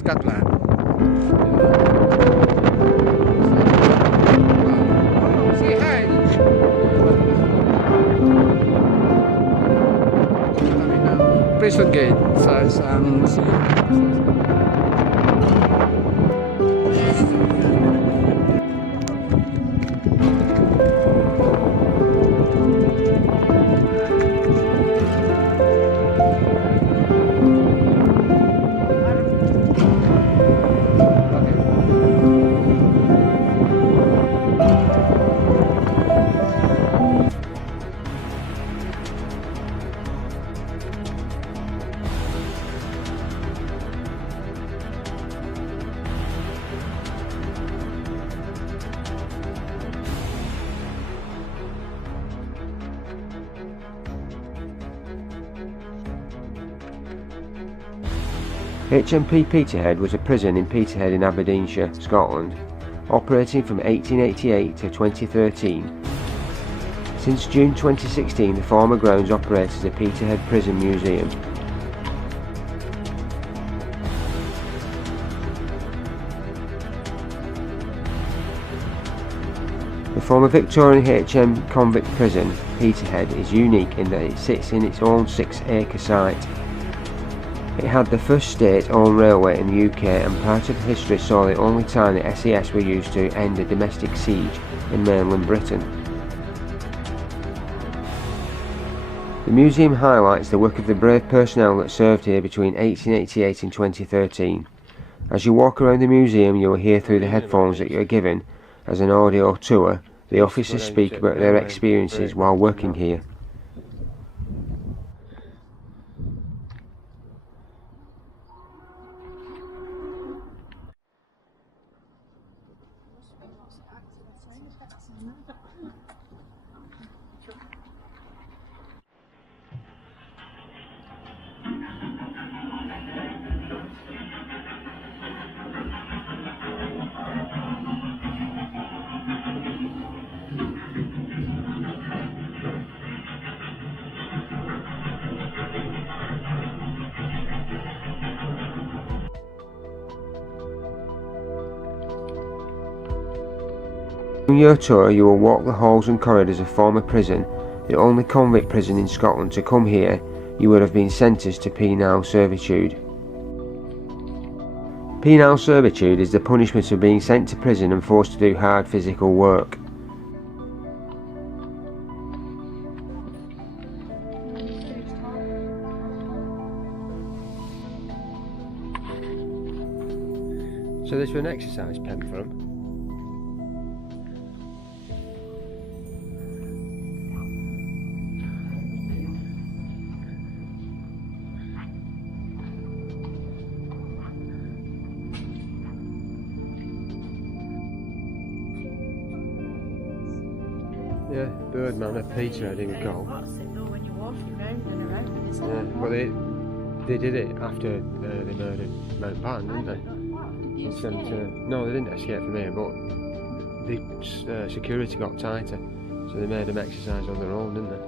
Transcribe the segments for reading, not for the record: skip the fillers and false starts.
Scotland. Say hi. Prison gate sa HMP Peterhead was a prison in Peterhead in Aberdeenshire, Scotland, operating from 1888 to 2013. Since June 2016, the former grounds operate as a Peterhead Prison Museum. The former Victorian Convict Prison, Peterhead, is unique in that it sits in its own 6-acre site. It had the first state-owned railway in the UK, and part of history saw the only time the SAS were used to end a domestic siege in mainland Britain. The museum highlights the work of the brave personnel that served here between 1888 and 2013. As you walk around the museum, you will hear through the headphones that you are given as an audio tour the officers speak about their experiences while working here. On your tour, you will walk the halls and corridors of former prison, the only convict prison in Scotland. To come here, you would have been sentenced to penal servitude. Penal servitude is the punishment of being sent to prison and forced to do hard physical work. So this was an exercise pen for them. Yeah, Birdman at Peterhead he would go. Yeah, well they did it after they murdered Mountbatten, didn't they? Instead no, they didn't escape from here, but the security got tighter, so they made them exercise on their own, didn't they?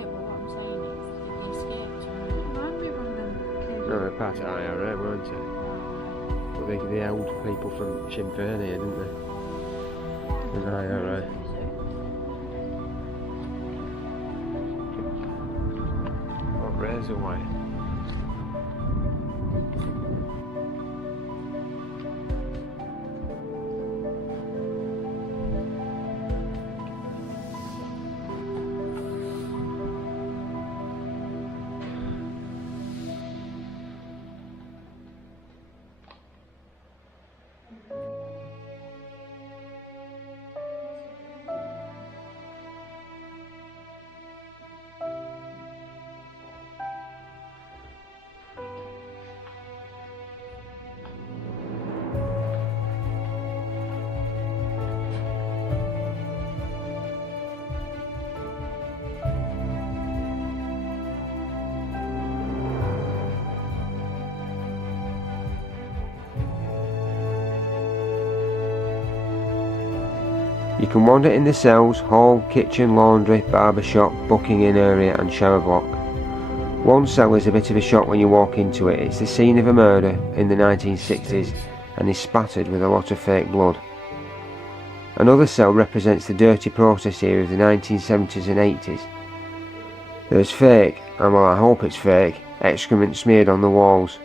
Yeah, but what I'm saying is, they escaped. Remind me when them. No, they're part of IRA, weren't they? But they held people from Sinn Féin here, didn't they? In IRA. Razorway. You can wander in the cells, hall, kitchen, laundry, barber shop, booking in area and shower block. One cell is a bit of a shock when you walk into it. It's the scene of a murder in the 1960s and is spattered with a lot of fake blood. Another cell represents the dirty process era of the 1970s and 80s. There's fake, and well I hope it's fake, excrement smeared on the walls.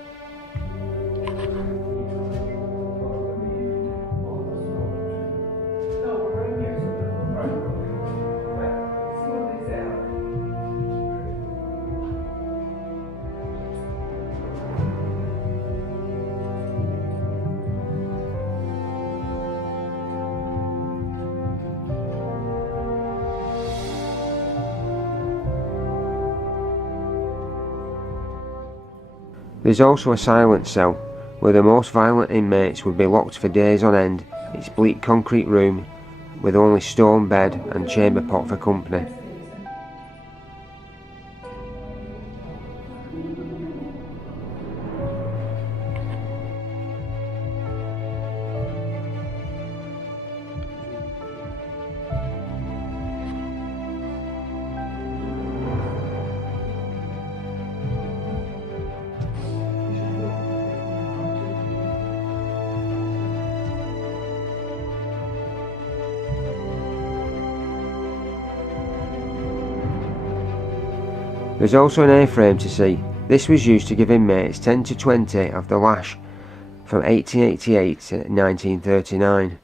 There's also a silent cell, where the most violent inmates would be locked for days on end. It's bleak concrete room, with only stone bed and chamber pot for company. There's also an A-frame to see. This was used to give inmates 10 to 20 of the lash from 1888 to 1939.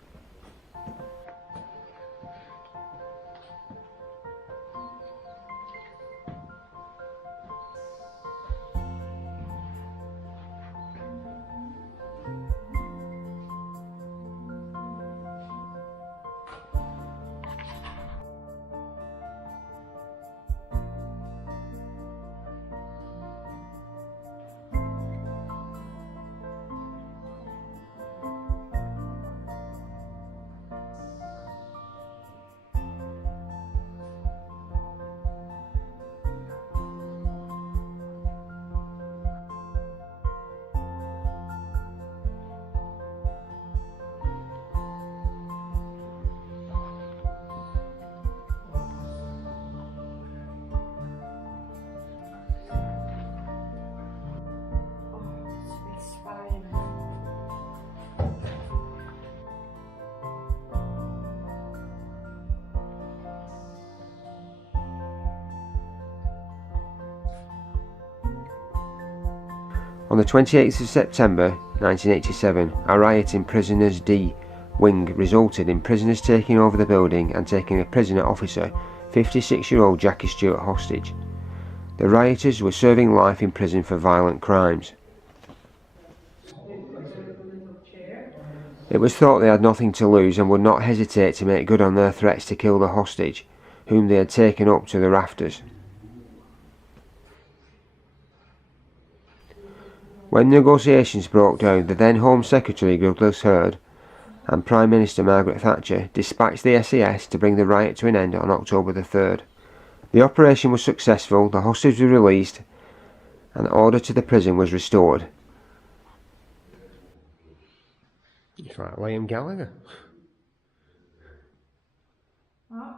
On the 28th of September 1987, a riot in Prisoners D wing resulted in prisoners taking over the building and taking a prisoner officer, 56-year-old Jackie Stewart, hostage. The rioters were serving life in prison for violent crimes. It was thought they had nothing to lose and would not hesitate to make good on their threats to kill the hostage, whom they had taken up to the rafters. When negotiations broke down, the then Home Secretary Douglas Hurd and Prime Minister Margaret Thatcher dispatched the SAS to bring the riot to an end on October the 3rd. The operation was successful, the hostages were released, and order to the prison was restored. It's like Liam Gallagher. What?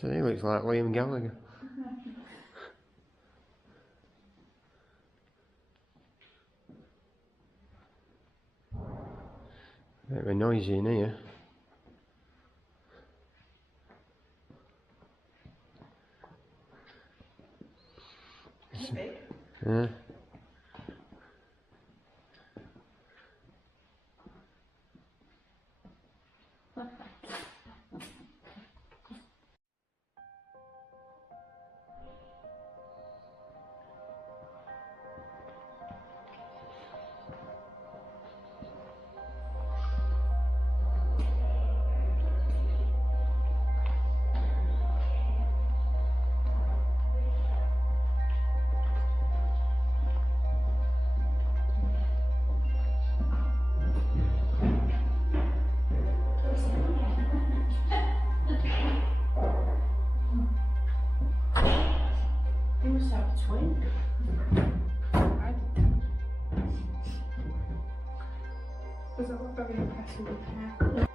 So he looks like Liam Gallagher. A bit of a noisy in here. Yeah. Does it look very impressive with hair?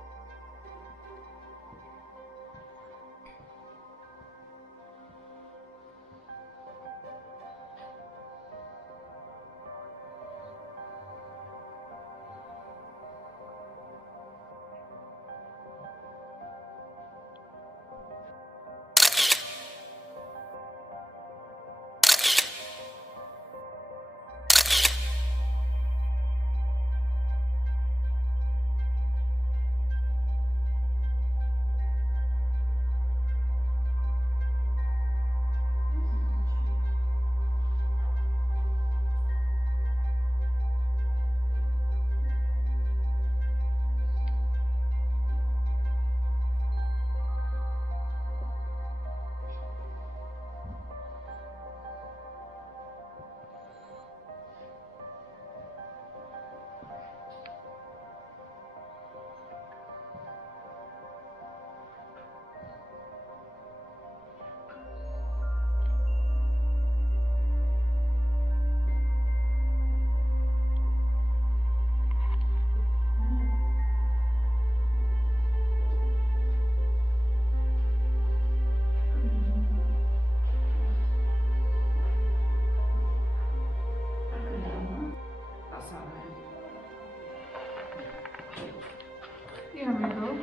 Here we go.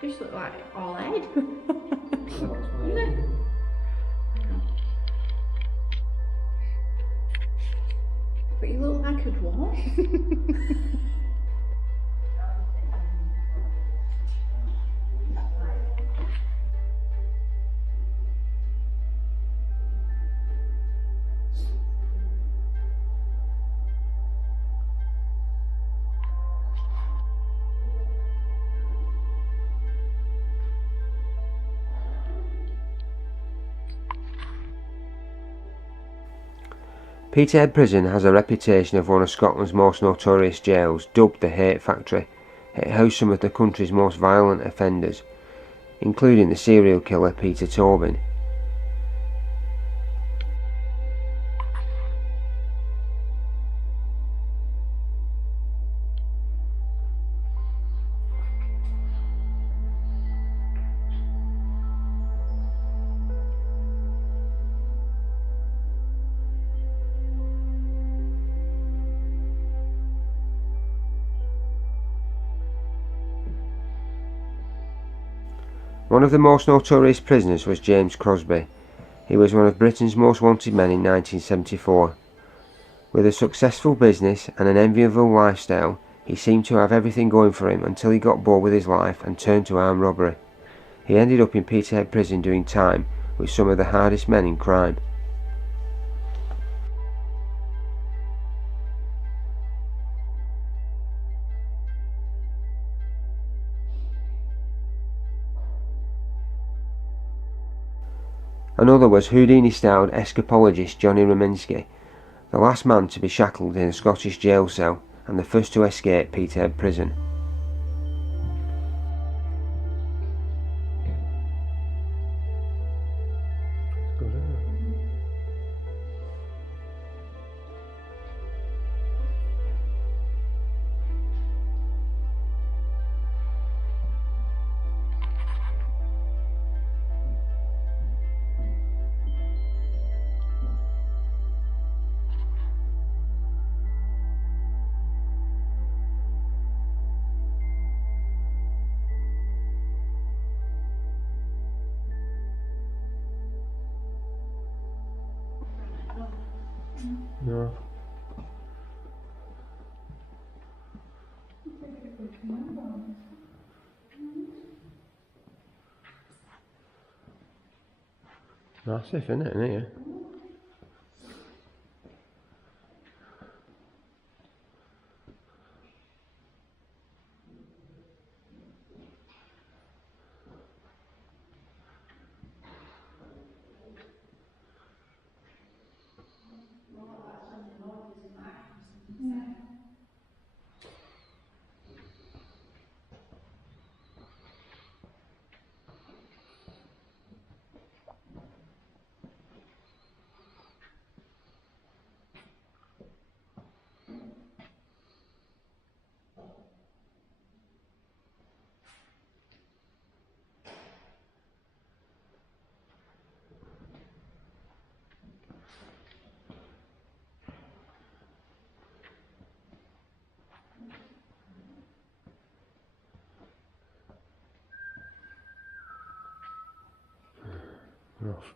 You just look like all head. But you look like a dwarf. Peterhead Prison has a reputation of one of Scotland's most notorious jails, dubbed the Hate Factory. It hosts some of the country's most violent offenders, including the serial killer Peter Tobin. One of the most notorious prisoners was James Crosby. He was one of Britain's most wanted men in 1974. With a successful business and an enviable lifestyle, he seemed to have everything going for him until he got bored with his life and turned to armed robbery. He ended up in Peterhead Prison doing time with some of the hardest men in crime. Another was Houdini-styled escapologist Johnny Rominsky, the last man to be shackled in a Scottish jail cell and the first to escape Peterhead Prison. Good, isn't it? No. Massive, isn't it, in here? Rough.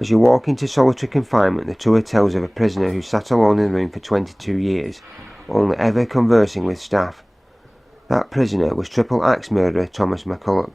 As you walk into solitary confinement, the tour tells of a prisoner who sat alone in the room for 22 years, only ever conversing with staff. That prisoner was triple axe murderer Thomas McCulloch.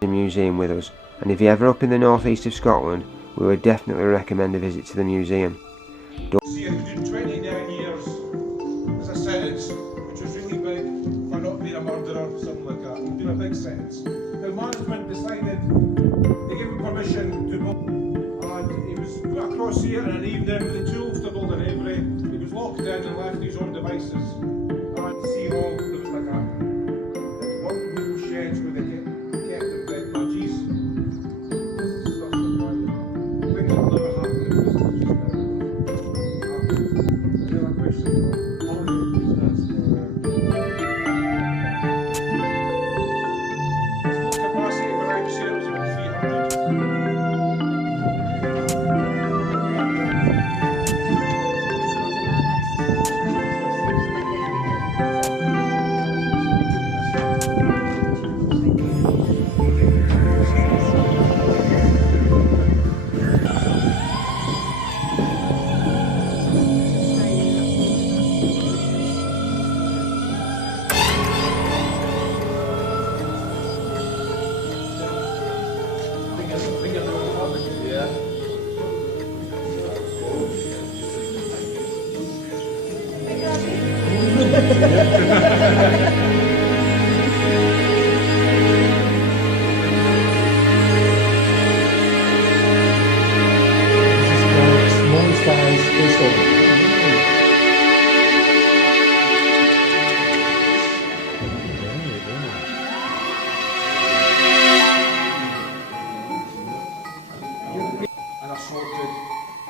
The museum with us, and if you're ever up in the northeast of Scotland, we would definitely recommend a visit to the museum. See, I did 29 years as a sentence, which was really big for not being a murderer or something like that. He did a big sentence. The management decided, they gave him permission to go, and he was put across here in an evening with the tools to hold an every. He was locked in and left to his own devices. And see hall, it was like one wooden sheds where they kept the dead budgies. Stuff like that. I think that will never happen in business just now. Any other questions? Capacity for night sales was 300. Small size pistol. And assaulted,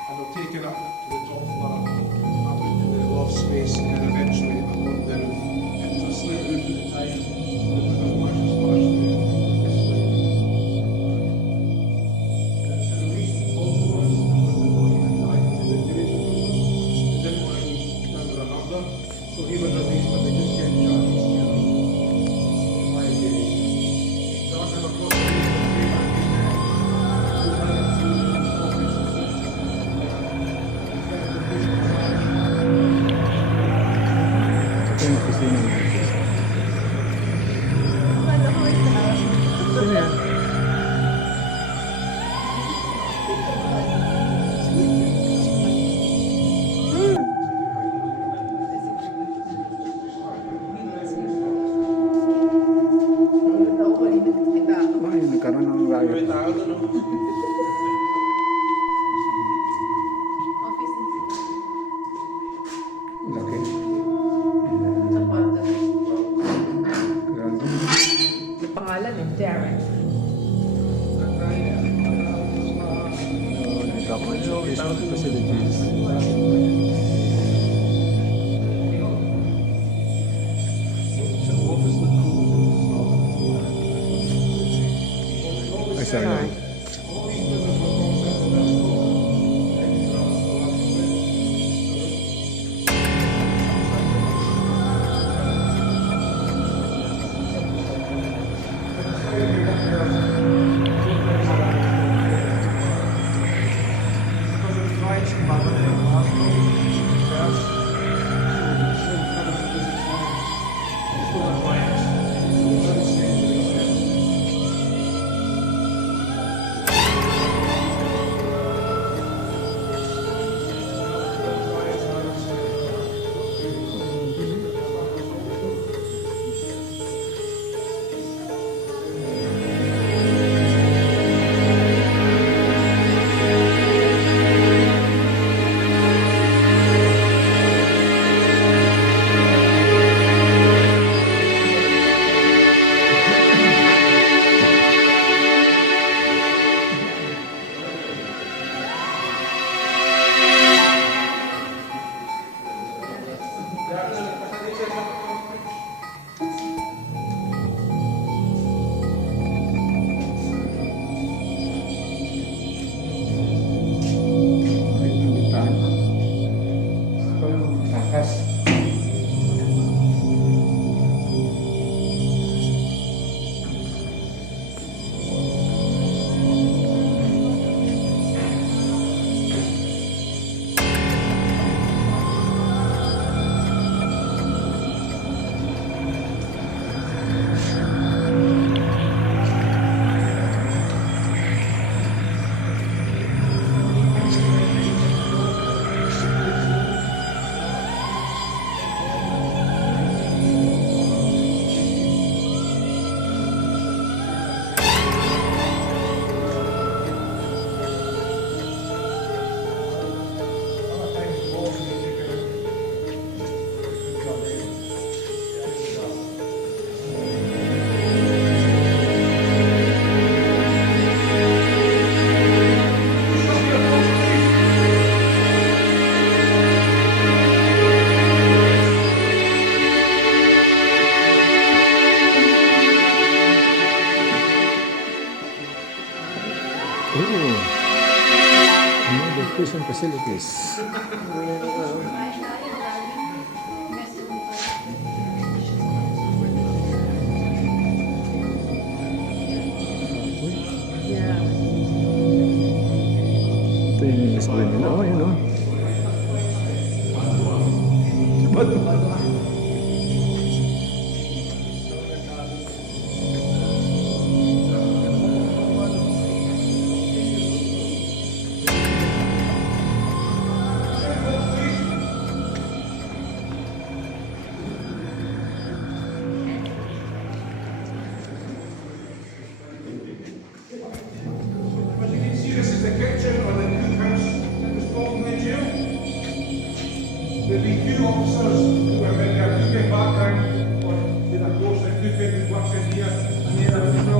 and they'll take it up to the top floor, up into the loft space, and then eventually on the roof. It was a slate roof at the time, so there was no much splash there. The reason also was, they didn't want any number of murder, so he was released, but they just kept charging his children. 5 days. So I never got the Pangalan eh, Derek. Ooh. The prison facilities. Ito yung school nila. Oh, yun oh. This is the kitchen or the cookhouse that was called in the jail. There'd be few officers who were in their cooking background or did a course in cooking who worked in here and then there was no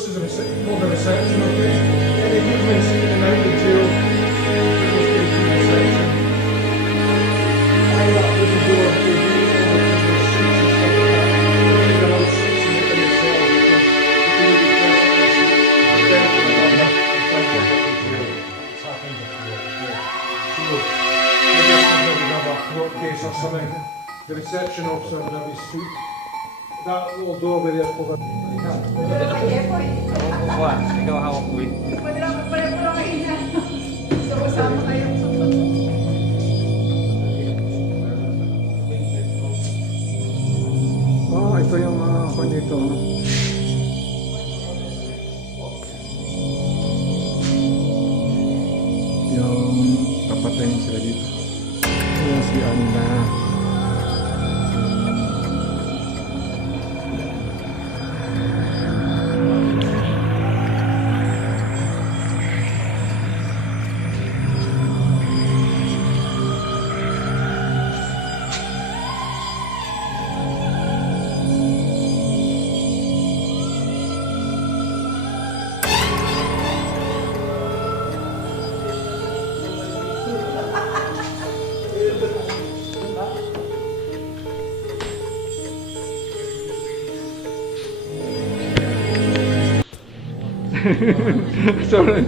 this is called a reception, okay? Any movements in and out of the jail, this must be the reception. Behind that wooden door, there's seats and stuff like that. There's allowed seats in the cell because if you really press on the seat, it's definitely not enough to find out what the jail. It's happened before, yeah. So, I guess we'd have a court case or something. The reception officer would have his suit. That little doorway there over. Ikaw hawak ko eh. Oh, ito yung ako dito. Yung papatayin sila dito. Yung si Anna. Sorry.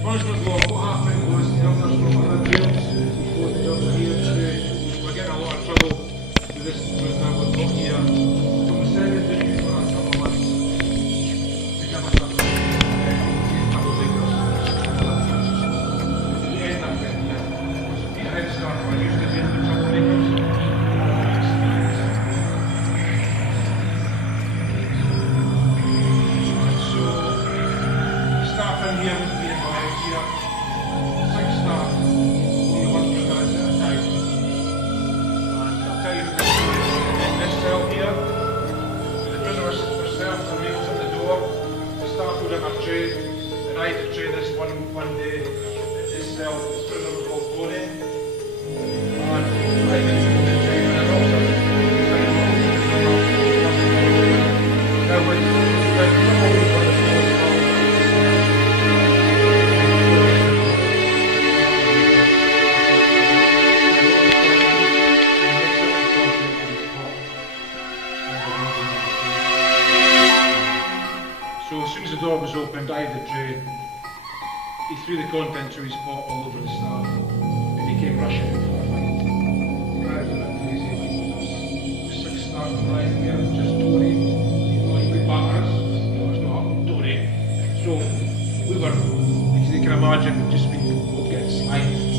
Punishment law, what happened was the others from other jails, both the jobs are here today, we're getting a lot of trouble with this prisoner we've got here. So we sent it to you for a couple of months to give us a couple of acres. We didn't end up getting here. So Peterhead staff are used to dealing with troublemakers. So staff in here would be involved here. 6 staff, only one prisoner is at a time. And I'll tell you the story in this cell here. The prisoners were served the meals at the door. The staff would have a tray, and I had to tray this one day at this cell. This prisoner was called Bonnie. And I did the tray and an officer. Now when trouble with one of the So as soon as the door was opened, I had the tray. He threw the contents through his pot all over the staff, and he came rushing in for a fight. The guys were a bit crazy. There was 6 staff arriving here, just Tony. You know, he could batter us. No, it's not Tony. So we were, as you can imagine, just been both getting slimed.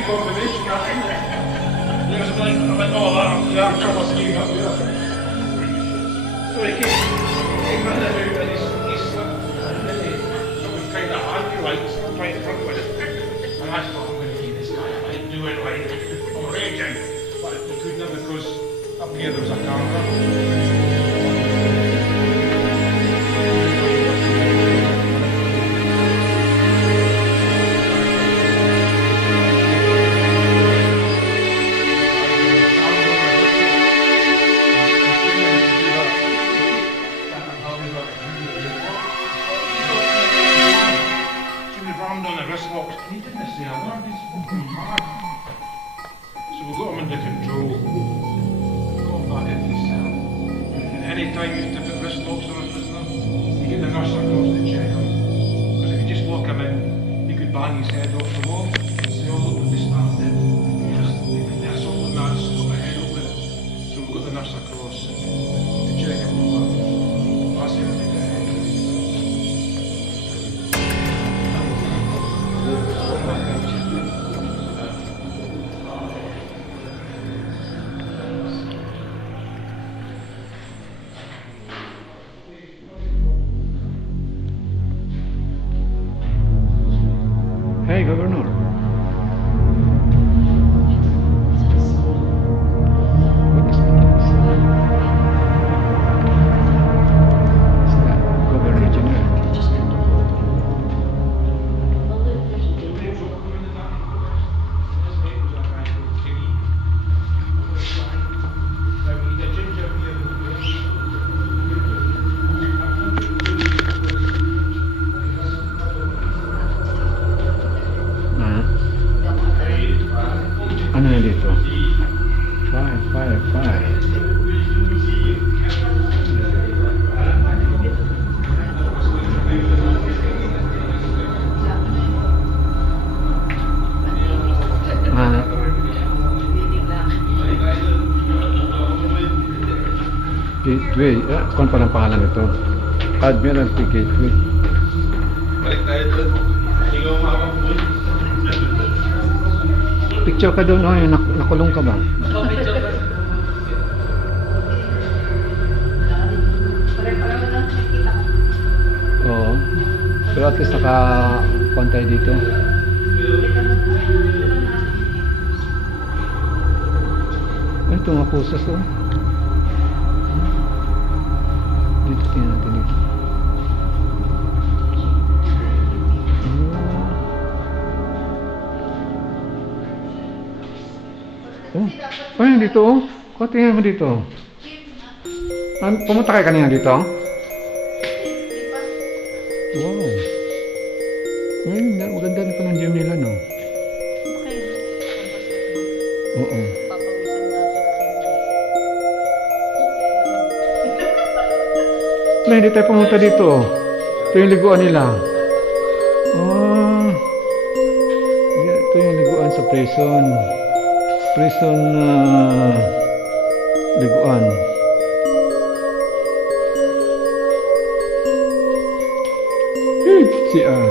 good combination, that, isn't it? Yeah, I went, oh, that colour scheme up there. So he came running out and he slipped and then it was kind of handy, like, still right in front with it. And I thought, I'm going to give this guy a light, do it like, I'm raging. But he couldn't because up here there was a camera. Anytime you have to put wrist locks on a prisoner, you get the nurse across to check him. Because if you just lock him in, he could bang his head off the wall and say, oh, look what the staff did. They're assaulting that, got my head open. So we've got the nurse across to check him over. That's everything that Hey, Governor. What is this? Is that Governor General? Ano na dito? Fire. Gateway. Kung pa ng pangalan ito? Admiralty Gateway. balik tayo doon. Ikaw umawak mo. Picture ka doon, yung nakulong ka ba? Oo. Pero at least naka-pantay dito. Ay, ito nga pusas oh. Dito tingnan natin dito. Oh, ayun dito oh. Tingnan mo dito. Pumunta kayo kanina dito? Wow. Ayun, maganda rin pa ng gym nila, no? Oo. Hindi tayo pumunta dito. Ito yung liguan nila. Ito yung liguan sa prison. Liguan. CR.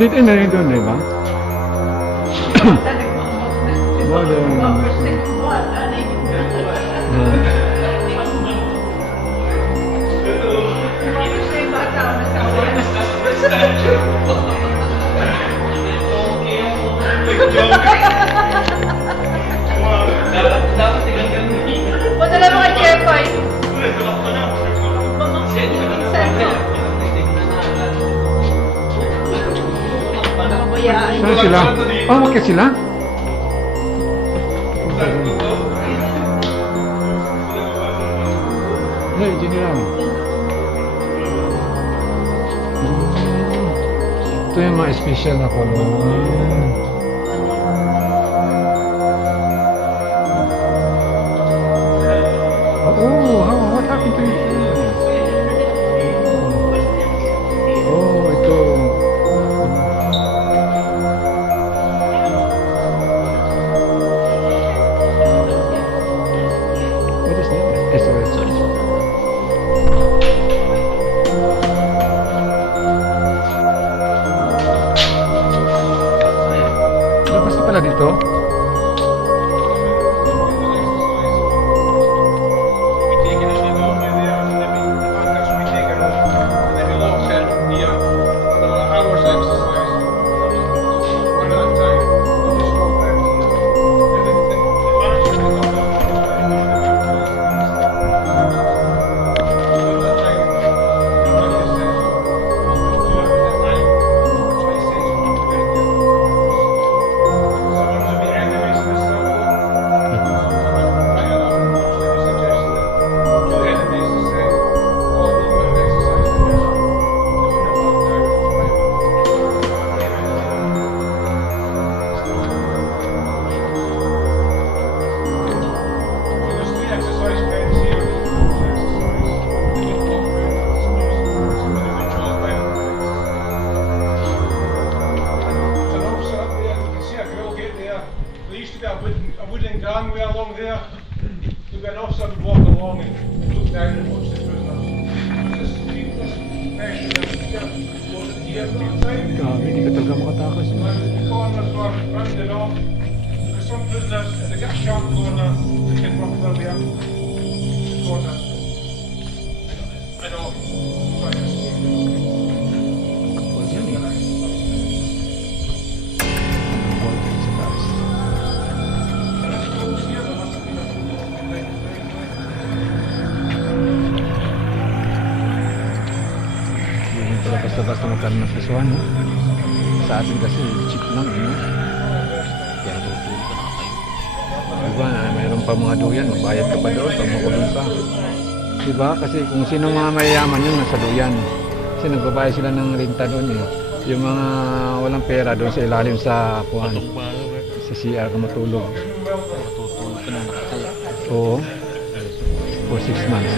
Dito na rin doon, di ba? Padala mo kay Jeffoy. Saan sila? Oh, bakit sila? Hey, dyan lang. Ito yung mga special na kulong. Oh, what happened to you? Oh, ito. What is that? Sorry. Labas na pala dito? Gangway along there. There'd be an officer would walk along and look down and watch the prisoners. This measure wasn't here at the time. Grabe, hindi ka talaga makatakas. And the corners were rounded off. Because some prisoners, if they get a sharp corner, they can work their way up the corner. And off. Try to escape. Basta-basta magkaroon ng prisuhan, no? Sa atin kasi cheap lang, no? Kaya tutulog ka na kayo. Diba na mayroon pa mga duyan, magbayad ka pa doon pag makulong ka. Diba? Kasi kung sino mga mayayaman yun, nasa duyan. Kasi nagbabayad sila ng renta doon, eh. Yung mga walang pera doon sa ilalim sa kuhan. Sa CR ka matulog. Matutulog ka na nakatayo. Oo. For 6 months.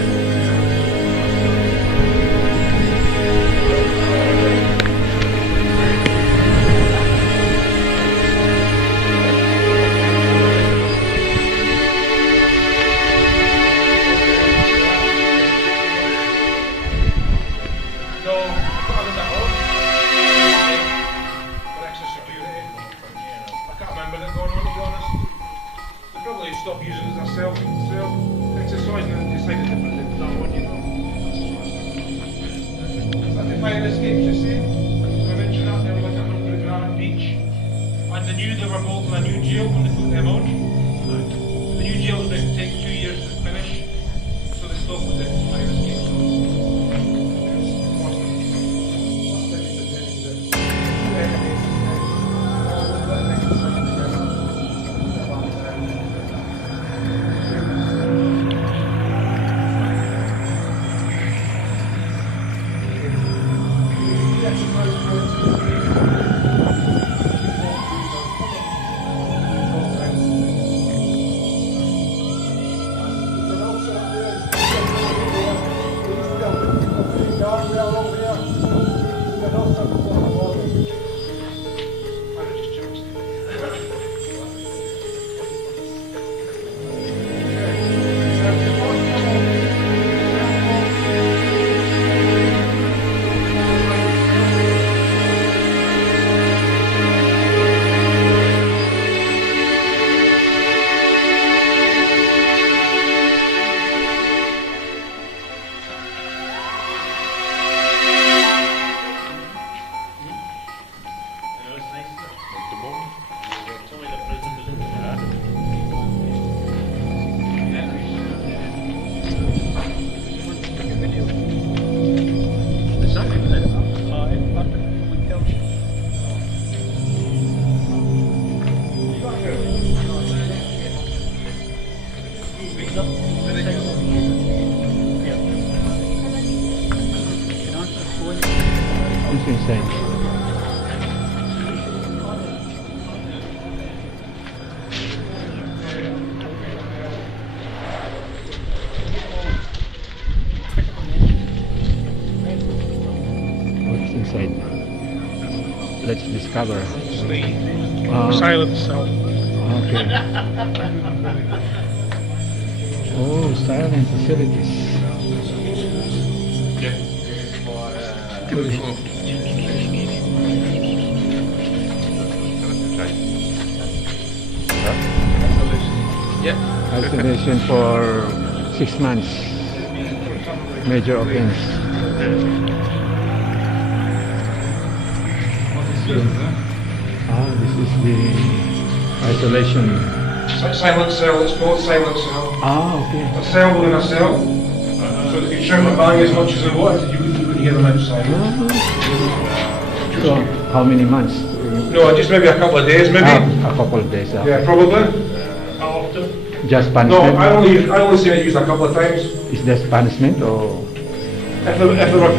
Stop using it as a self-exercise and decided to put it in that one, you know. It's like the fire escapes, you see. I mentioned that they were like 100 grand each. And they knew they were building a new jail when they put them on. The new jail was going to take 2 years to finish, so they stopped with the fire escape. inside. What's inside? Let's discover. Silent cell. Okay. Oh, silent facilities. Isolation for 6 months. Major offense. This is the isolation. Silent cell, it's called silent cell. Okay. A cell within a cell. So they could shout and bang as much as they wanted, you wouldn't hear them outside. So, how many months? No, just maybe a couple of days, maybe. A couple of days. Yeah, probably. How often? Just No, punishment? I only seen it used a couple of times. Is this punishment or? If they were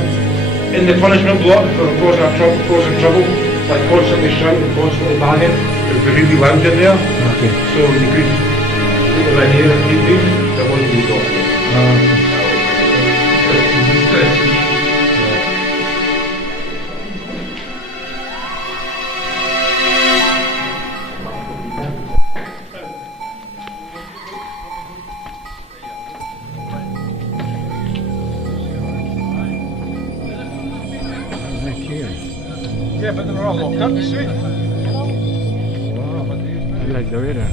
in the punishment block, if they were causing trouble, like constantly shouting, constantly banging, it would be really loud in there. Okay. So you could put them in here if need be, that wasn't used often. Right here. Yeah, but they were all locked up, you see. Wow. I like the weather.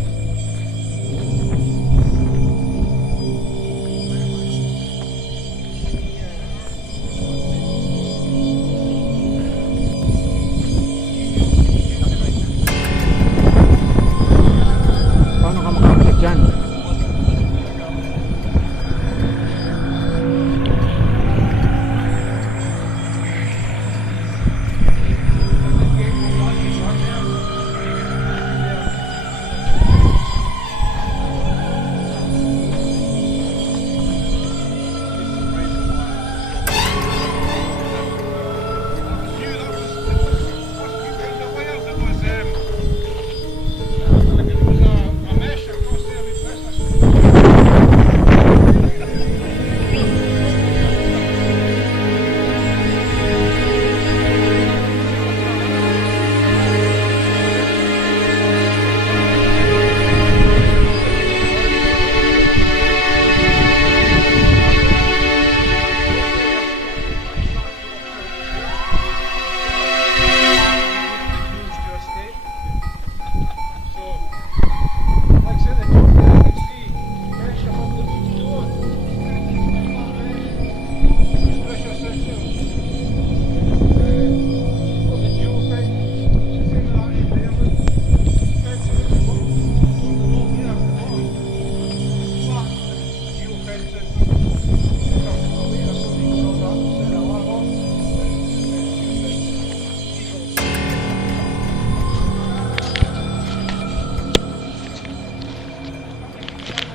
Paano ka makakasik dyan?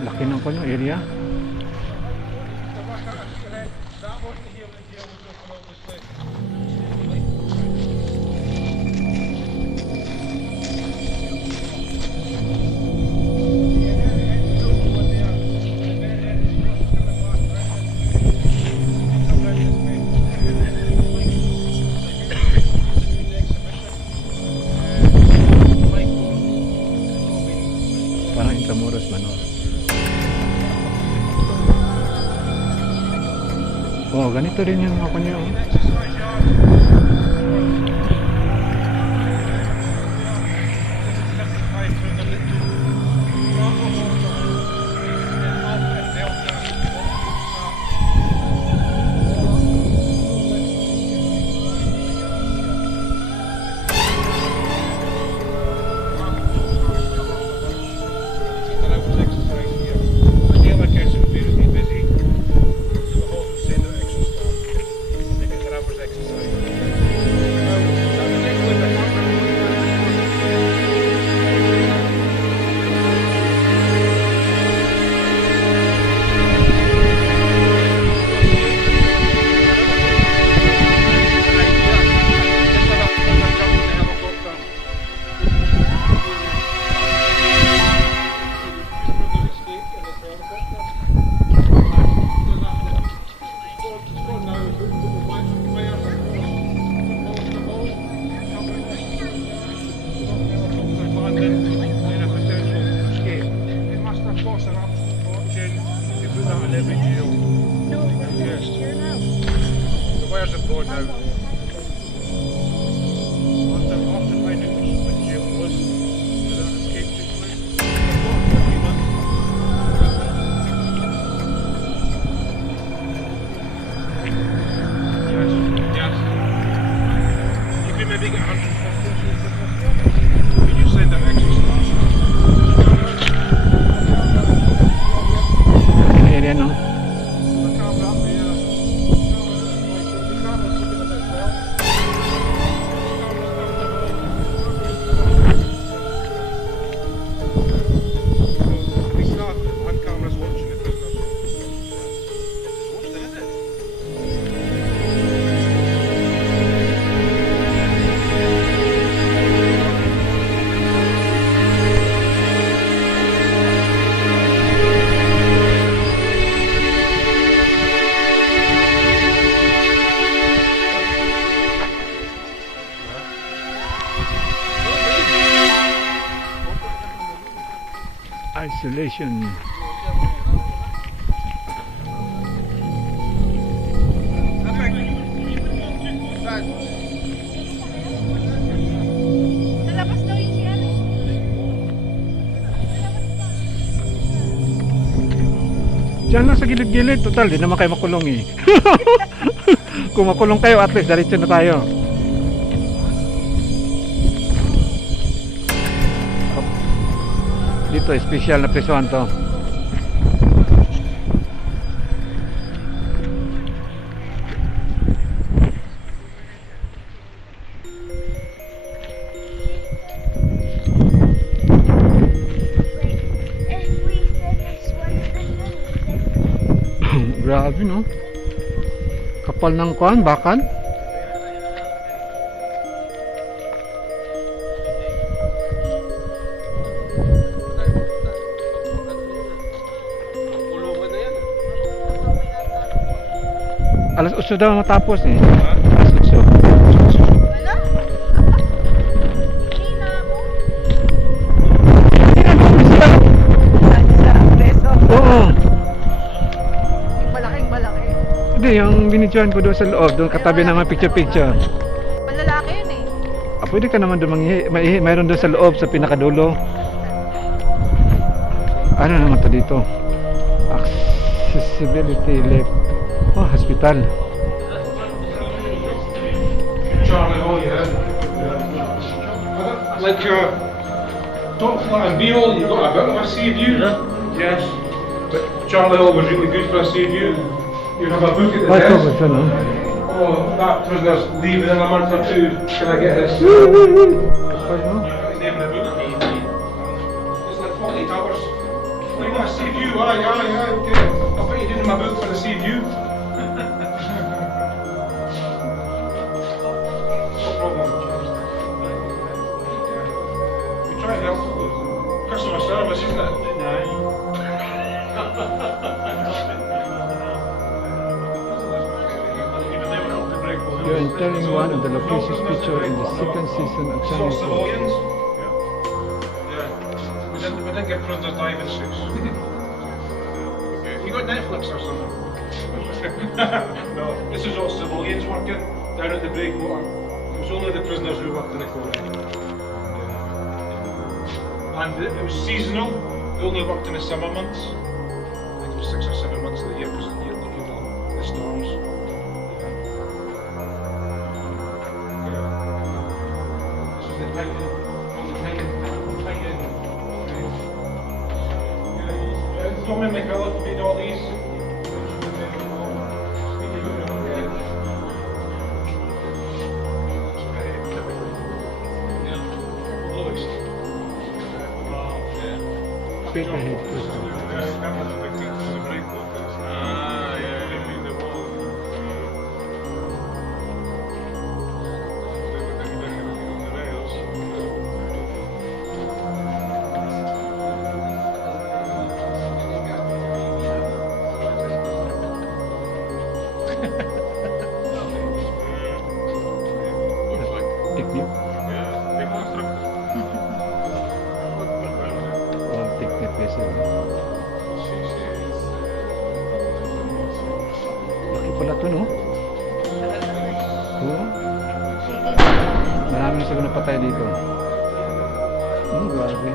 Laki ng kanya area. Parang Intramuros man. Oh, ganito rin yung ako niya. Exercise. every jail. No, we're finished here now. The wires have gone now. After finding what jail it was, did that escape take place? Yes, yes. You could maybe get 150. Could you send an extra staff? Ayan no. Isolation. Nalabas daw yung siya. Diyan lang sa gilid-gilid. Total, di naman kayo makulong eh. Kung makulong kayo, at least diretso na tayo. Dito, special na prisuhan to. Grabe no. Kapal ng kuan, bakal. Alas 8 daw matapos eh. Alas 8. Wala? Hindi na ako. Oo. Yung malaking malaki. Hindi, yung binidyohan ko doon sa loob, doon katabi ng mga picture-picture. Malalaki yun eh. Ah, pwede ka naman doon manghihi. Mayroon doon sa loob, sa pinakadulo. Ano naman to dito? Accessibility left. Oh, hospital. Charlie Hall, yeah. Like top flat and B hall, you've got a bit of a sea view. Yes. But Charlie Hall was really good for a sea view. You have a book at the Ito desk. ba siya, no? Oh, that prisoner's leaving in a month or two. Can I get this? Ay, no? Name of the book. It's like 40 towers. Oh, you want a sea view? Aye, okay. I'll put you in my book for the sea view. No problem. We try to help customer service, isn't it? You are entering one of the locations featured in the second season of It's all Channel 4. civilians. Yeah. We didn't get prisoners diving suits. You got Netflix or something? No, this is all civilians working down at the breakwater. It was only the prisoners who worked in the quarry. And it was seasonal. They only worked in the summer months. I think it was 6 or 7 months of the year because the storms. This is the Tommy and McCullough made all these. Peterhead Prison. Technique. Oh, technique vessel. to, no? Oo. Maraming siguro napatay dito. Grabe.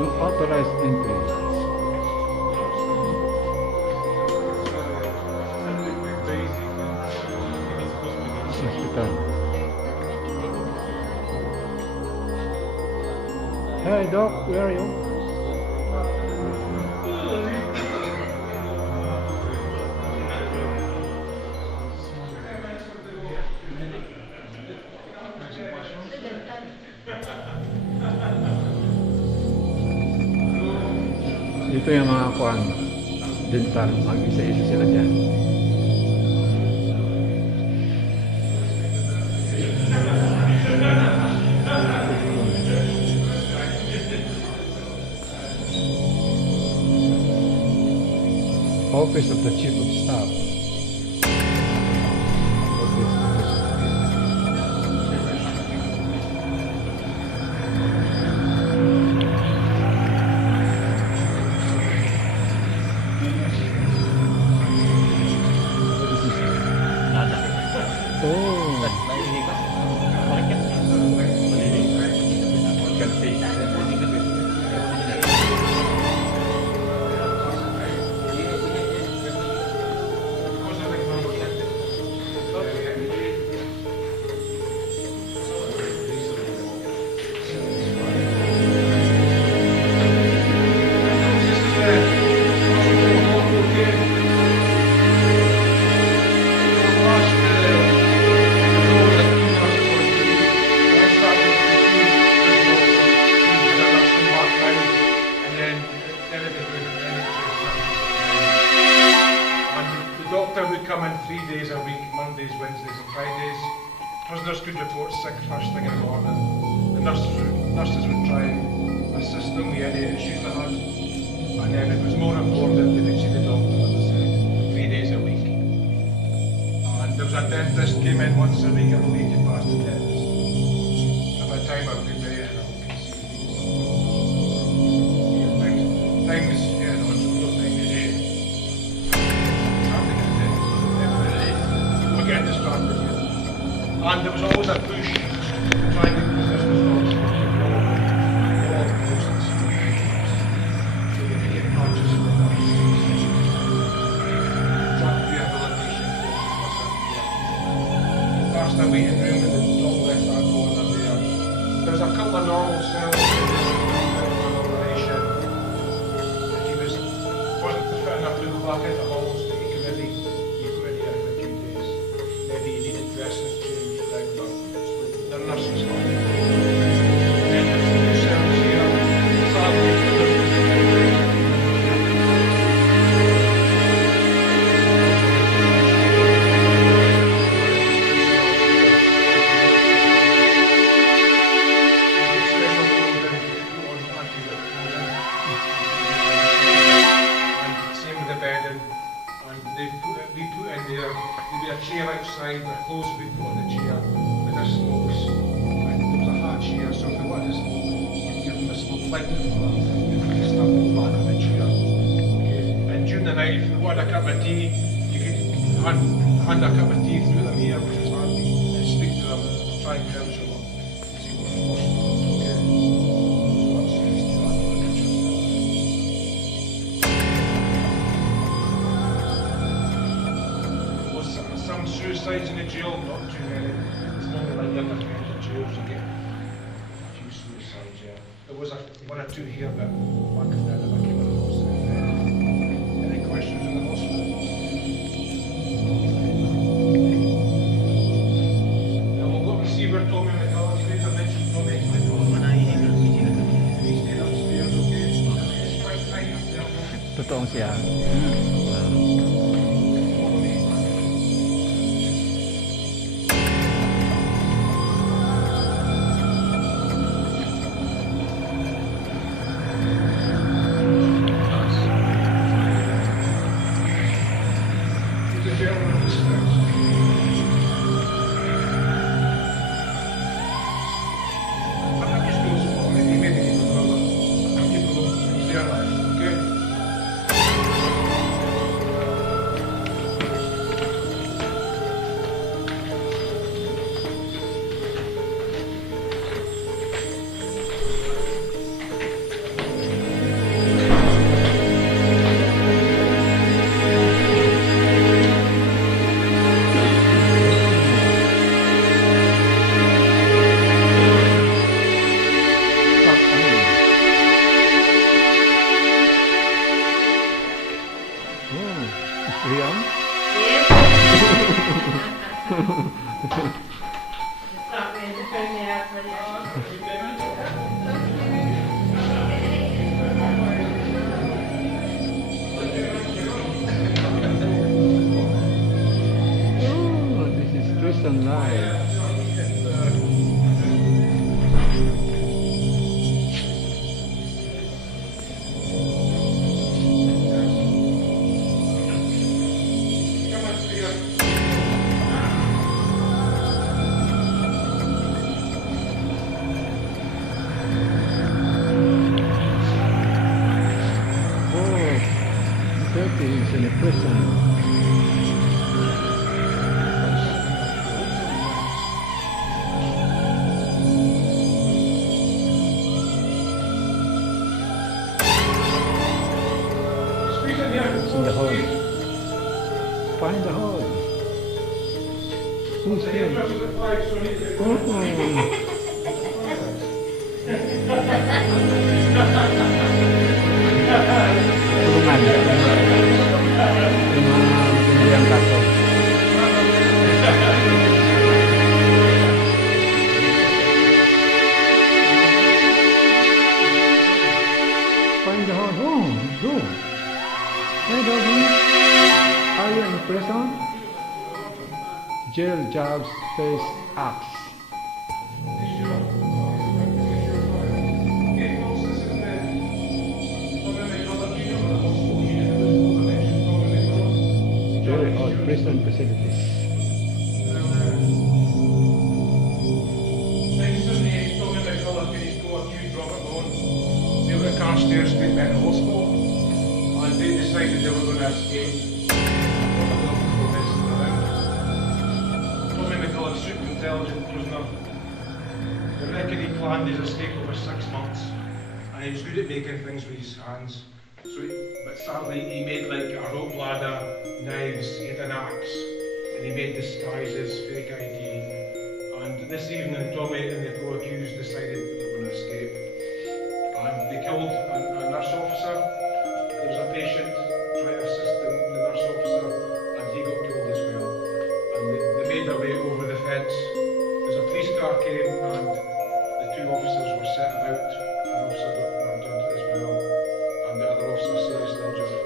No authorized entry. Hospital. Hey doc, where are you? Dito yung mga kuan dental, mag-isa-isa sila dyan. Office of the Chief of Staff. Come in 3 days a week, Mondays, Wednesdays and Fridays. Prisoners could report sick first thing in the morning. The nurses would try and assist them with any issues they had. And then it was more important that they see the doctor, as I said, 3 days a week. And there was a dentist came in once a week, I believe he passed the dentist. And by the time I could be in, I could see things, you know, it's a real thing to do. Getting distracted here. And there was always a push trying to resist the thoughts of all process. So they could get conscious of that. Drug rehabilitation courses. Past a waiting room in the top left hand corner there. There's a couple of normal cells operation. If he wasn't fit enough to go back into halls that he could maybe put in here for a few days. Maybe you needed dressing, change, regular. They're nursing staff. Then there's the new cells here. Sadly, special clothing on anti-whip clothing. And same with the bedding. And we put in there, there'd be a chair outside, the clothes would be put on the chair with their smokes, and there was a hatch here, so if they wanted to smoke, you'd give them a smoke light for them, you stuff them back on the chair. Okay. And during the night, if you wanted a cup of tea, you could hand a cup of tea through them here, which is handy, and speak to them, try and counsel them, see what's possible. Okay. So that's just that. Some suicides in the jail, not too many. It's normally like the other kinds of jails you get a few suicides, yeah. There was one or two here, but back then I came across it. Any questions in the hospital? Now we'll go and see where Tommy McCullough stays. I mentioned Tommy. He stayed upstairs, okay? taong siya. Prison life. Oh, 30 is in a prison. In the hole. Find the hole. Who's here? Tulungan. Yung mga matindi ang kaso. Find the hole. Oh, go. Hey, doggy. Are you in prison? Jail jobs face axe. Jail or prison facilities. They were Carstairs State Mental Hospital, and they decided they were going to escape. Tommy McCulloch, super intelligent prisoner. They reckon he planned his escape over 6 months, and he was good at making things with his hands. But sadly, he made like a rope ladder, knives, he had an axe, and he made disguises, fake ID. And this evening, Tommy and the co-accused decided they were going to escape. And they killed a nurse officer. There was a patient trying to assist the nurse officer, and he got killed as well. And they made their way over the fence. There's a police car came, and the two officers were set about. An officer got murdered as well, and the other officer seriously injured.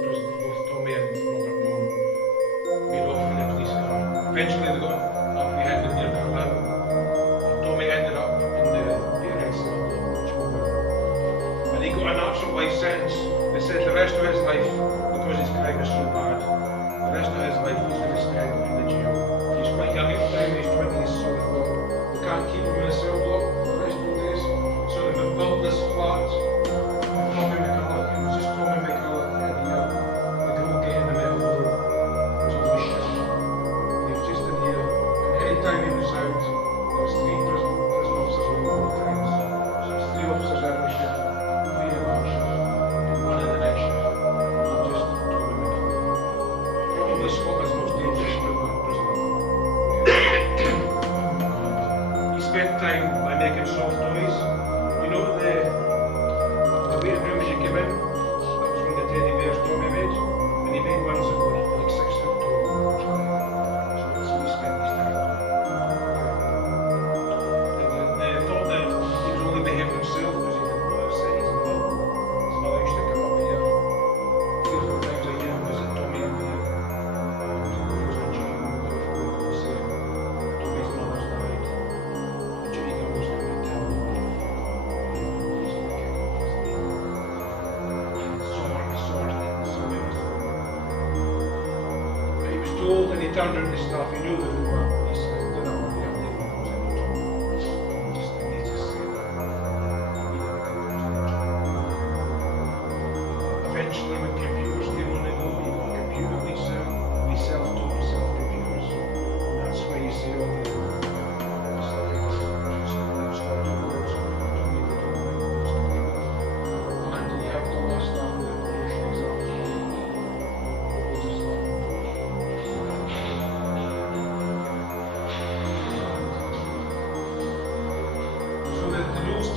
Both Tommy and Robert Moore made off in the police car. Eventually they got apprehended near Berlin. Tommy ended up in the Peterhead cell, and he got a natural life sentence. They said the rest of his life, because his crime is so bad, the rest of his life he's going to spend in the jail. He's quite young at the time, he's 20s, so they thought, we can't keep him in a cell block for the rest of the days. So they've built this flat with Tommy McCulloch. It was just Tommy McCulloch in here. The girl get in the middle door was all the shit. He was just in here, and any time he was out, there was 3 prison officers on all the times. So there's 3 officers every shift, 3 in that shift, and 1 in the next shift. So he turned around to the staff, he knew that we were, he said, I don't know what the update was any trouble. He just said that. Eventually when computers came on the go, you got a computer we self-taught self-computers. That's where you see all the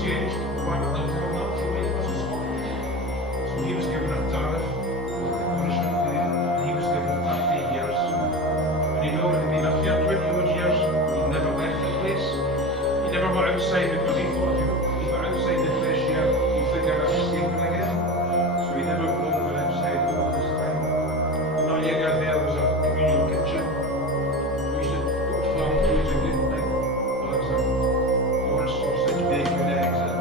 changed one of them from that to make us a Scotland. So he was given a tariff, punishment period, and he was given 30 years. And he'd already been up here 20 odd years, he'd never left the place. He never went outside because he thought if he got outside the fresh air, he'd think about escaping again. So he never went outside all this time. And that area there was a communal kitchen. We used to go to farm foods and get big bags of corn sausage, bacon, eggs.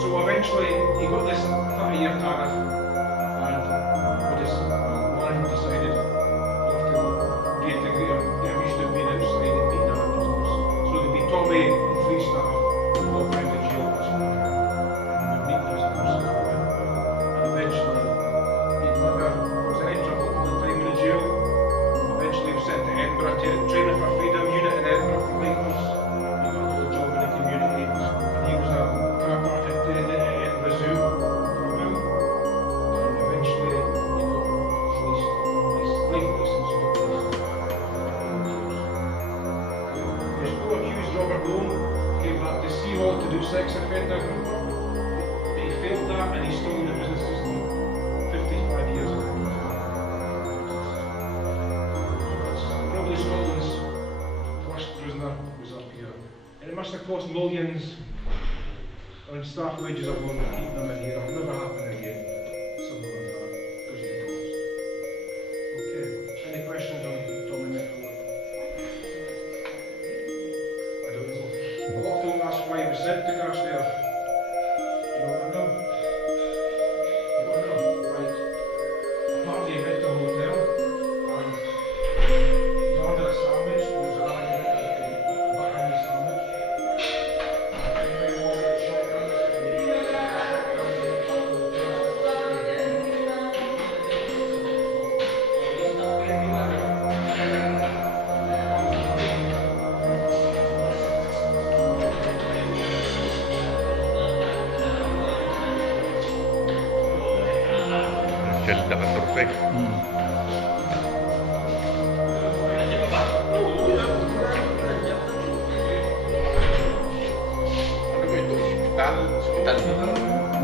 So eventually he got this 30-year tariff, and with his man decided he'd have to get used to being outside and being other prisoners. So there'd be Tommy and 3 staff who would walk around the jail and would meet prisoners as they went. And eventually he'd never was any trouble all the time in the jail. Eventually he was sent to Edinburgh to training for freedom unit in Edinburgh for minors. He got a little job in the community, and he was a car park attendant at Edinburgh Zoo for a while. And eventually he got released. His life license got released. His co-accused Robert Bone came back to Seahall to do sex offender work, but he failed that and he's still in the prison system 55 years ago. Probably Scotland's worst prisoner was up here. And it must have cost millions on staff wages alone to keep them in here. It'll never happen again. Something like that. Because of the cost. Okay. Any questions on Tommy McFarlane? I don't know. A lot of folk ask why he was sent to Carstairs. You don't know? You don't know? Right. Apparently he went to a hotel and he ordered a sandwich. There was an argument behind the sandwich. Shell naka-perfect. Ano ba ito? Hospital dito.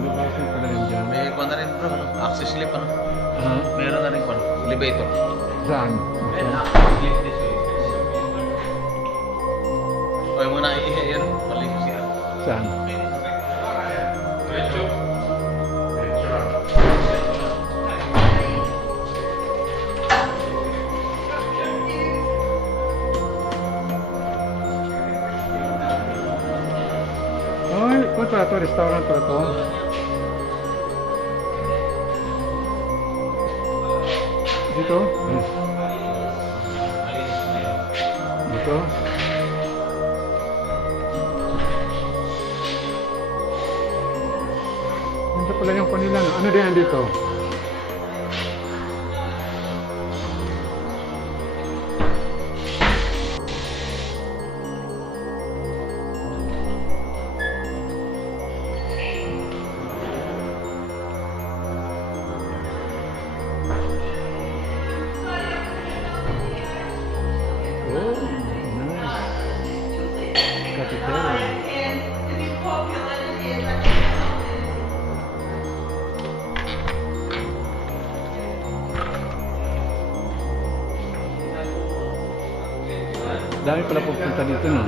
Location pala yun dyan. May kwan na rin bro, ano? Access lift ano? Ha? Meron na rin kwan, elevator. Saan? Okay muna yan, paling siya. Saan? Ay, kung pala ito, restaurant pala ito. Dito? Dito? Ito pala yung kanilang, ano din dito? Dami pala pupunta dito no.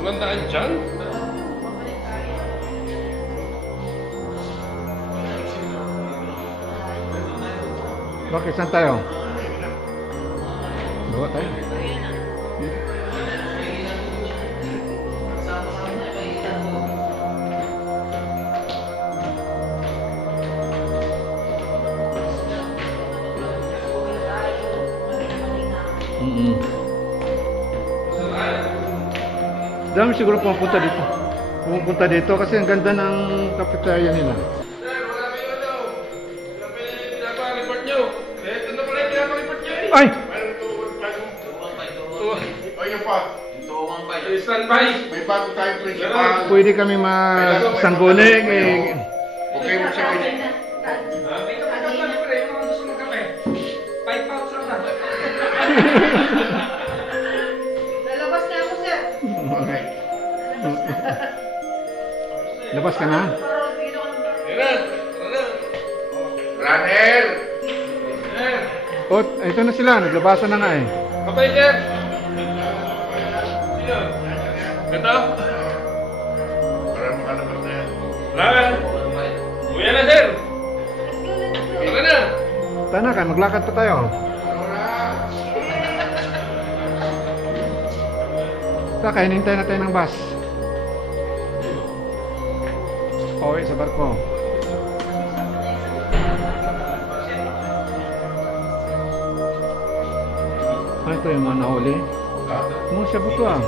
Magandaan dyan? Bakit saan tayo? Bawa tayo. Dami siguro pumunta dito. Pumunta dito kasi ang ganda ng cafeteria nila. Ay! Standby. May bago tayong principal. Pwede kami masangguni. Okay mo siya kayo. Lalabas na ako, sir. Okay. Labas ka na. Runner! O, ito na sila. Naglabasan na nga eh. Kapay, sir! Ito? Para makalabas na yan. Runner! Uya na, sir! Tara na! Tana ka, maglakad pa tayo. Saka, hinintay na tayo ng bus. Pauwi sa barko. Ito yung mga nahuli. Ano siya buto ah?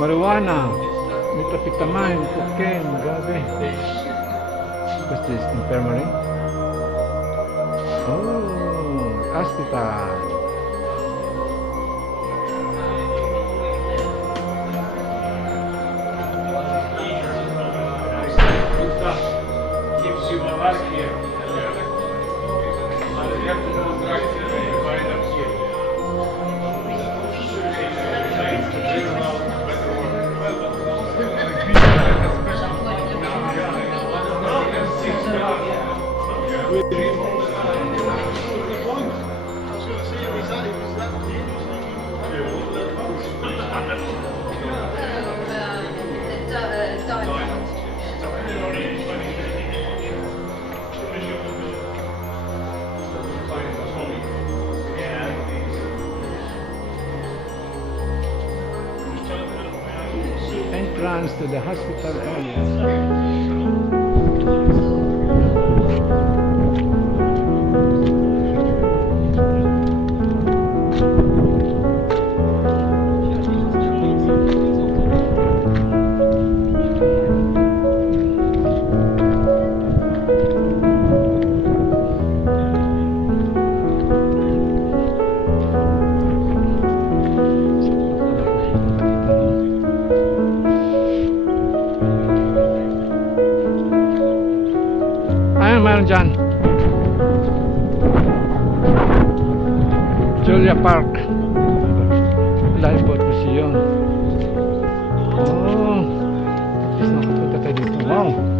Marijuana, methamphetamine, cocaine, grabe. What's this? Infirmary? Oh, hospital. Keeps you alive here. You have to go back to the find up here. Entrance to the hospital area. Ayun, meron dyan. Julia Park. Lifeboat Museum. Oh, is nakapunta tayo dito. Wow.